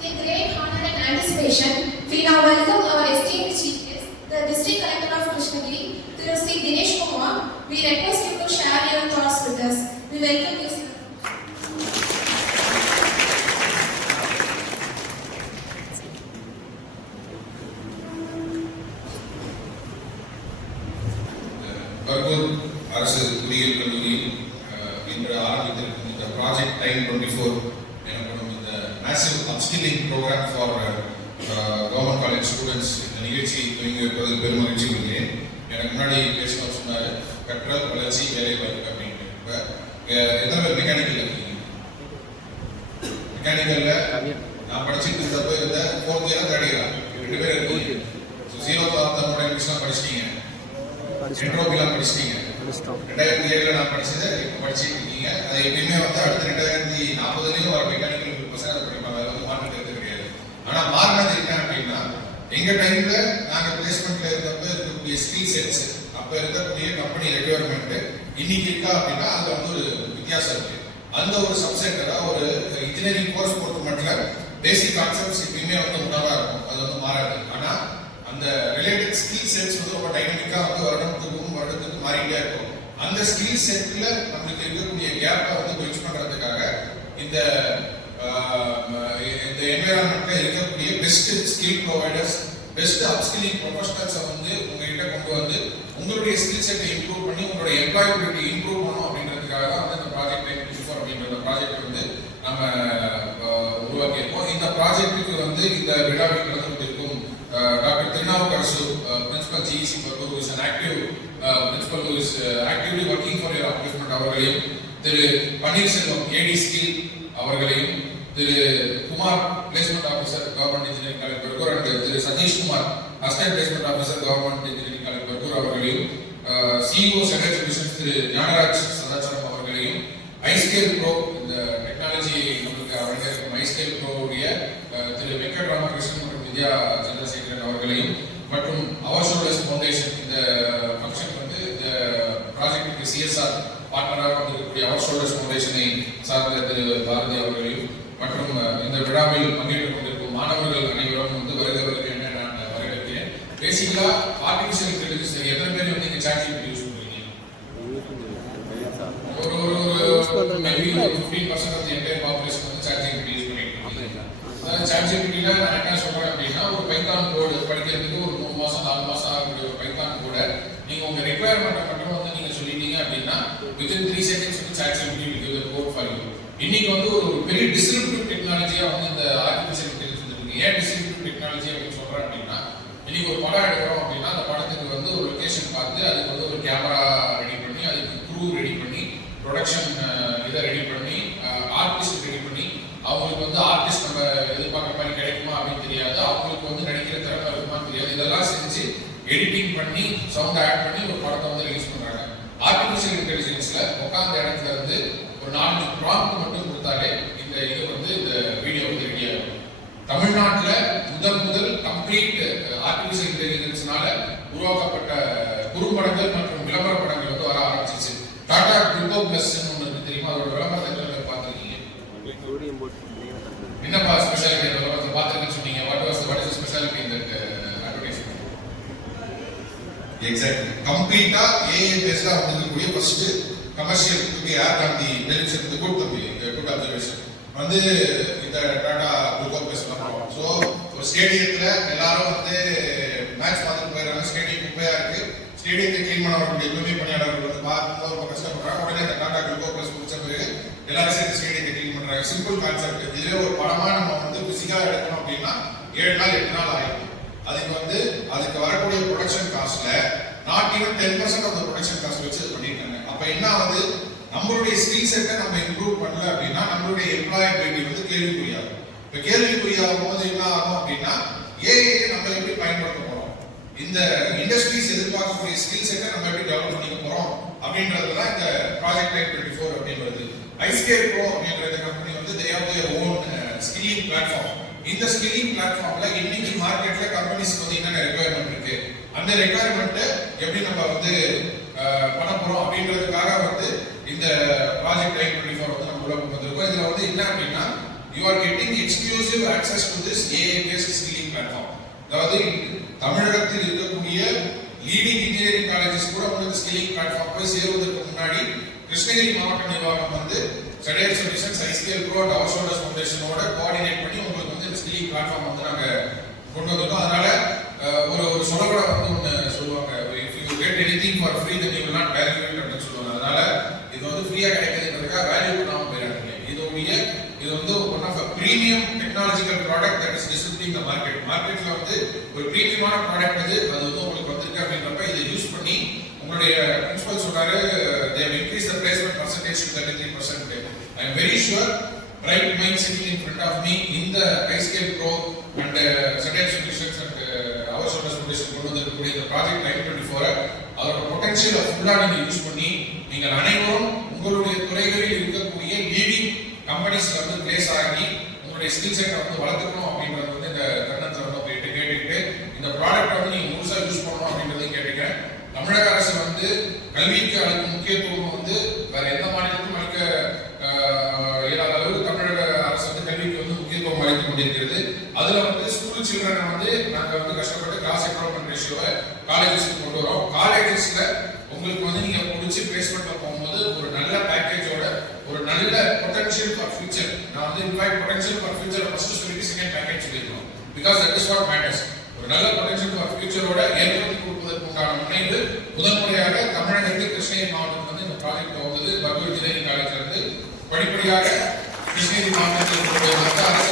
With a great honor and anticipation, we now welcome our esteemed chief guest, the District Collector of Krishnagiri, Thiru C. Dinesh Kumar. We request you to share your thoughts with us. We welcome you, sir. Bargur அரசு பொறியியல் கல்லூரியில் இன்று ஆரம்பித்திருக்கும் இந்த project time 24 எனப்படும் இந்த massive upskilling program for government college students இந்த நிகழ்ச்சியை துவங்கி வைப்பதில் பெருமகிழ்ச்சி கொள்கிறேன். எனக்கு முன்னாடி பேசினவர் சொன்னார் கற்றல் வளர்ச்சி வேலை வாய்ப்பு அப்படின்ட்டு. இப்போ எத்தனை பேர் மெக்கானிக்கல் இருக்கீங்க? மெக்கானிக்கல்ல நான் படிச்சுட்டு இருந்தப்போ இந்த 4th இயர் 3rd இயர் 2 பேர் இருக்கீங்க. ஜீரோ தாத்தமோட இங்கிலீஷ்லாம் படிச்சிட்டீங்க, என்ட்ரோபிலாம் படிச்சிட்டீங்க. 2007 நான் படிச்சதை இப்போ படிச்சுட்டு இருக்கீங்க. அதை எப்பயுமே வந்து அடுத்த 2040 வர மெக்கானிக்கல் பசங்க அதை படிப்பாங்க. அதை வந்து மாற்றது கிடையாது. ஆனால் மாறினது என்ன அப்படின்னா, எங்க டைம்ல நாங்கள் பிளேஸ்மெண்ட்ல இருந்தப்ப இருக்கக்கூடிய ஸ்கில் செட்ஸ், அப்போ இருக்கக்கூடிய கம்பெனி ரெக்யர்மெண்ட் இன்னைக்கு இருக்கா அப்படின்னா அதுல வந்து ஒரு வித்தியாசம் இருக்கு. அந்த ஒரு சப்செக்டரா ஒரு இன்ஜினியரிங் கோர்ஸ் பொறுத்த மட்டும் பேசிக் கான்செப்ட்ஸ் எப்பயுமே வந்து உணவா இருக்கும், அது வந்து மாறாது. ஆனா அந்த ரிலேட்டட் ஸ்கில் செட்ஸ் வந்து ரொம்ப டைனமிக்கா வந்து வருடத்துக்கு மாறிட்டே இருக்கும். அந்த ஸ்கில் செட்ல நம்மளுக்கு இருக்கக்கூடிய கேப்பை வந்து பிரிட்ஜ் பண்றதுக்காக இந்த என்வைரன்மெண்ட்ல இருக்கக்கூடிய best skill providers, best upskilling ப்ரொஃபஷனல்ஸை வந்து உங்ககிட்ட கொண்டு வந்து உங்களுடைய ஸ்கில் செட்டை இம்ப்ரூவ் பண்ணி உங்களுடைய எம்ப்ளாயபிலிட்டி இம்ப்ரூவ் பண்ணணும் அப்படின்றதுக்காக தான் வந்து இந்த ப்ராஜெக்ட் டைம் 24 அப்படின்ற ப்ராஜெக்ட் வந்து நம்ம உருவாக்கியிருக்கோம். இந்த ப்ராஜெக்ட்டுக்கு வந்து இந்த விழாவில் கலந்து கொண்டிருக்கும் doctor Thirunavukkarasu, principal GEC Bargur, who is an active principal who is actively working for your upliftment அவர்களையும், திரு பன்னீர்செல்வம் ஏடி ஸ்கில் அவர்களையும், திரு Kumar placement officer government engineering college Bargur and திரு Sathish Kumar assistant placement officer government engineering college Bargur அவர்களையும், சிஇஓ செக்ரட்டரி மிஷன் திரு ஞானராஜ் சதாச்சாரம் அவர்களையும், iScale bro இந்த technology நம்மளுக்கு வழங்கியிருக்கும் ஐஸ்கேல் ப்ரோவுடைய திரு வெங்கட் ராமகிருஷ்ணன் மற்றும் வித்யா சந்திரசேகரன் அவர்களையும், மற்றும் அவர் ஷோல்டர்ஸ் ஃபவுண்டேஷன் இந்த ஃபங்க்ஷன் வந்து இந்த ப்ராஜெக்டுக்கு சிஎஸ்ஆர் பார்ட்னராக வந்திருக்கக்கூடிய அவர் ஷோல்டர்ஸ் ஃபவுண்டேஷனை சார்ந்த திரு பாரதி அவர்களையும், மற்றும் இந்த விழாவில் பங்கேற்றுக் கொண்டிருக்கும் மாணவர்கள் அனைவரும் வந்து வருகிறவர்கள் என்ன நான் வரவேற்கிறேன். பேசிக்கலா ஆர்டிஃபிஷியல் இன்டெலிஜென்ஸ் எத்தனை பேர் வந்து இங்க சாட் ஜிபிடி யூஸ் பண்றீங்க? ஒரு maybe 15% of the entire population வந்து சாட் ஜிபிடி யூஸ் பண்ணிட்டு இருக்காங்க. சாட் ஜிபிடில நான் என்ன சொல்றேன் அப்படின்னா, ஒரு பைத்தான் கோட் படிக்கிறதுக்கு ஒரு 3 மாசம் 4 மாசம் ஆகக்கூடிய ஒரு பைத்தான் கோட நீங்க உங்க ரெக்வயர்மெண்ட் மட்டும் வந்து நீங்க சொல்லிட்டீங்க அப்படின்னா within 3 seconds வந்து ChatGPT will give the code for you. இன்னைக்கு வந்து ஒரு பெரிய டிஸ்ட்ரிபியூட்டிவ் டெக்னாலஜியா வந்து இந்த ஆர்டிஃபிஷியல் இன்டெலிஜென்ஸ் இருக்கு. ஏன் டிஸ்ட்ரிபியூட்டிவ் டெக்னாலஜி அப்படின்னு சொல்றேன் அப்படின்னா, இன்னைக்கு ஒரு படம் எடுக்கிறோம் அப்படின்னா அந்த படத்துக்கு வந்து ஒரு லொகேஷன் பார்த்து அதுக்கு வந்து ஒரு கேமரா ரெடி பண்ணி, அதுக்கு க்ரூ ரெடி பண்ணி, ப்ரொடக்ஷன் இதை ரெடி பண்ணி, ஆர்டிஸ்ட் ரெடி பண்ணி, அவங்களுக்கு வந்து ஆர்டிஸ்ட் நம்ம எதிர்பார்க்குற மாதிரி கிடைக்குமா அப்படின்னு தெரியாது, அவங்களுக்கு வந்து நடிக்கிற திறமை இருக்குமான்னு தெரியாது. இதெல்லாம் செஞ்சு எடிட்டிங் பண்ணி சவுண்ட் ஆட் பண்ணி ஒரு படத்தை வந்து ரிலீஸ் பண்றாங்க. ஆர்டிஃபிஷியல் இன்டெலிஜென்ஸ்ல உட்கார்ந்த இடத்துல இருந்து ஒரு 4 ப்ராம்ப்ட் மட்டும் கொடுத்தாலே இந்த இது வந்து இந்த வீடியோ வந்து ரெடி ஆகும். தமிழ்நாட்டில் முதல் கம்ப்ளீட் ஆர்டிஃபிஷியல் இன்டெலிஜென்ஸ்னால உருவாக்கப்பட்ட குறும்படங்கள் மற்றும் விளம்பர படங்கள் வந்து வர ஆரம்பிச்சிச்சு. டாடா குளுக்கோ பிளஸ் ஒன்று இருக்கு தெரியுமா? அதோட விளம்பரத்தை பார்த்துருக்கீங்க. என்னப்பா ஸ்பெஷாலிட்டி அந்த விளம்பரத்தை பார்த்துருக்கேன்னு சொன்னீங்க. வாட் இஸ் ஸ்பெஷாலிட்டி இந்த அட்வர்டைஸ்மெண்ட்? எக்ஸாக்ட்லி கம்ப்ளீட்டா ஏஐ பேஸ்டா வந்துக்கூடிய first commercial air on the television the good observation வந்து இந்த டாடா குளுக்கோ பிளஸ் பண்றோம். ஸோ ஒரு ஸ்டேடியத்துல எல்லாரும் வந்து மேட்ச் பார்த்துட்டு போயிடறாங்க. ஸ்டேடியம் குப்பையா இருக்கு, ஸ்டேடியத்தை கிளீன் பண்ணக்கூடிய தூய்மை பணியாளர்கள் வந்து பார்க்கும்போது ரொம்ப கஷ்டப்படுறாங்க. உடனே இந்த டாடா குளுக்கோ பிளஸ் குடிச்ச பிறகு எல்லாரும் சேர்ந்து ஸ்டேடியத்தை கிளீன் பண்றாங்க. Simple concept. இதுவே ஒரு படமா நம்ம வந்து பிசிக்கலா எடுக்கணும் அப்படின்னா 7 நாள் 8 நாள் ஆயிடும். அதுக்கு வரக்கூடிய ப்ரொடக்ஷன் காஸ்ட்ல not even 10% of the production cost வச்சு இது பண்ணிட்டாங்க. அப்ப என்ன ஆகுது, நம்மளுடைய ஸ்கில் செட்டை நம்ம இம்ப்ரூவ் பண்ணல அப்படின்னா நம்மளுடைய எம்ப்ளாயபிலிட்டி வந்து கேள்விக்குறியாகும். இப்ப கேள்விக்குறியாகும் போது என்ன ஆகும் அப்படின்னா, ஏஐ நம்ம எப்படி பயன்படுத்த போறோம், இந்த இண்டஸ்ட்ரீஸ் எதிர்பார்க்கக்கூடிய ஸ்கில் செட்டை நம்ம எப்படி டெவலப் பண்ணிக்க போறோம் அப்படின்றதுதான் இந்த ப்ராஜெக்ட் டைம் 24 அப்படின்னு வருது. ஐஸ்கேல் ப்ரோ அப்படின்ற கம்பெனி வந்து they have their own skilling platform. இந்த ஸ்கில்லிங் பிளாட்ஃபார்ம்ல இன்னைக்கு மார்க்கெட்ல கம்பெனிஸ்க்கு வந்து என்னென்ன ரெக்வயர்மெண்ட் இருக்கு, அந்த ரெக்வயர்மெண்ட் எப்படி நம்ம வந்து பண்ண போறோம் அப்படின்றதுக்காக வந்து இந்த ப்ராஜெக்ட் டைம் 24 வந்து நம்ம உள்ள வந்திருக்கோம். இதுல வந்து என்ன அப்படின்னா you are getting exclusive access to this AI based skilling platform. அதாவது தமிழகத்தில் இருக்கக்கூடிய லீடிங் இன்ஜினியரிங் காலேஜஸ் கூட உங்களுக்கு ஸ்கில்லிங் பிளாட்ஃபார்ம் போய் சேருவதற்கு முன்னாடி கிருஷ்ணகிரி மாவட்ட நிர்வாகம் வந்து சடையர் solutions iScale Pro and our shoulders ஃபவுண்டேஷனோட கோஆர்டினேட் பண்ணி உங்களுக்கு வந்து இந்த ஸ்கில்லிங் பிளாட்ஃபார்ம் வந்து நாங்க கொண்டு வந்திருக்கோம். அதனால ஒரு சொல்லக்கூட வந்து ஒன்று சொல்லுவாங்க, if you get anything for free then you will not value it அப்படின்னு சொல்லுவாங்க. அதனால இது வந்து ஃப்ரீயா கிடைக்கிறதுக்காக வேல்யூ பண்ணாம போயிடாதீங்க. இது வந்து one of premium technological product that is distributing the market. மார்க்கெட்ல வந்து ஒரு பிரீமியமான ப்ராடக்ட் அது வந்து உங்களுக்கு வந்திருக்கு அப்படின்றப்ப இதை யூஸ் பண்ணி உங்களுடைய பிரின்சிபல் சொல்றாரு they have increased the placement percentage to 33%. I am very sure bright minds sitting in front of me in the iScale Pro and Satyam Solutions and our Solar Solutions கொண்டு வந்திருக்கக்கூடிய இந்த project 924 அதோட பொட்டன்ஷியலை ஃபுல்லா நீங்க use பண்ணி நீங்கள் அனைவரும் உங்களுடைய துறைகளில் இருக்கக்கூடிய லீடிங் கம்பெனிஸ்ல வந்து பிளேஸ் ஆகி உங்களுடைய ஸ்கில் செட்டை வந்து வளர்த்துக்கணும் அப்படின்றது வந்து இந்த தருணத்தில் வந்து போயிட்டு கேட்டுக்கிட்டு இந்த ப்ராடக்ட் வந்து நீங்க முழுசா யூஸ் பண்ணணும் அப்படின்றதையும் கேட்டுக்கிறேன். தமிழக அரசு வந்து கல்விக்கு அளிக்கும் முக்கியத்துவம் வந்து வேற எந்த மாநிலத்திலும் அளிக்க இயலாத அளவுக்கு தமிழக அரசு வந்து கல்விக்கு வந்து முக்கியத்துவம் அளித்துக் கொண்டிருக்கிறது. அதுல வந்து ஸ்கூல் சில்ட்ரனை வந்து நாங்க வந்து கஷ்டப்பட்டு கிளாஸ் என்ரோல்மெண்ட் ரேஷியோவை காலேஜஸ்க்கு கொண்டு வரோம். காலேஜஸ்ல உங்களுக்கு வந்து நீங்க முடிச்சு பிளேஸ்மெண்ட்ல போகும்போது ஒரு நல்ல பேக்கேஜோட ஒரு நல்ல பொட்டன்ஷியல் ஃபார் ஃபியூச்சர், நான் வந்து in fact potential for future first சொல்லிட்டு செகண்ட் பேக்கேஜ் சொல்லிருக்கோம். Because that is what matters. ஒரு நல்ல பொட்டன்ஷியல் ஃபார் ஃபியூச்சரோட ஏற்படுத்தி கொடுப்பதற்கு உண்டான முனைவு முதன்முறையாக தமிழகத்தில் கிருஷ்ணகிரி மாவட்டத்தில் வந்து இந்த ப்ராஜெக்ட் வந்தது. பகவத் இன்ஜினியரிங் காலேஜ்ல இருந்து படிப்படியாக கிருஷ்ணகிரி மாவட்டத்தில் அரசு